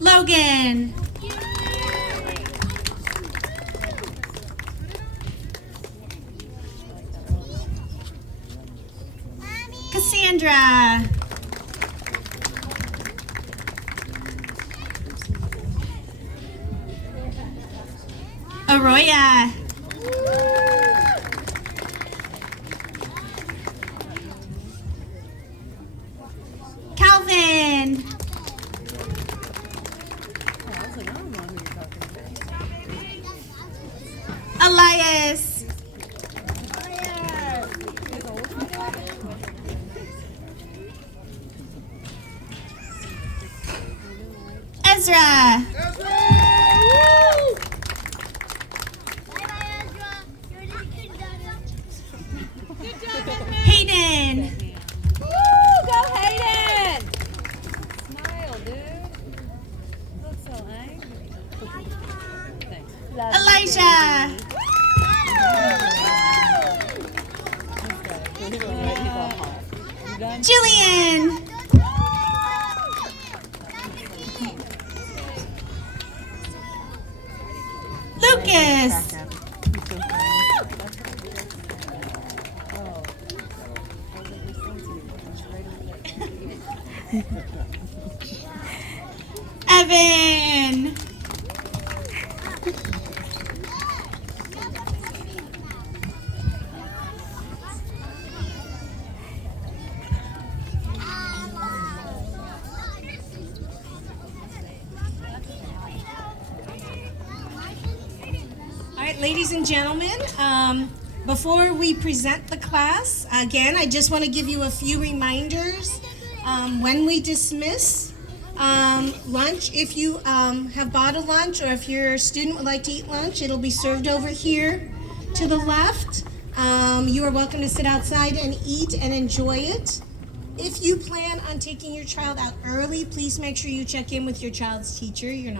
Logan. Cassandra. Arroya. Calvin. Elias. Ezra. Hayden. Go Hayden! Smile, dude. You look so angry. Thanks. Elijah. Jillian. Lucas. Evan. All right, ladies and gentlemen, before we present the class, again, I just want to give you a few reminders. When we dismiss, lunch, if you have bought a lunch or if your student would like to eat lunch, it'll be served over here to the left. You are welcome to sit outside and eat and enjoy it. If you plan on taking your child out early, please make sure you check in with your child's teacher. You're not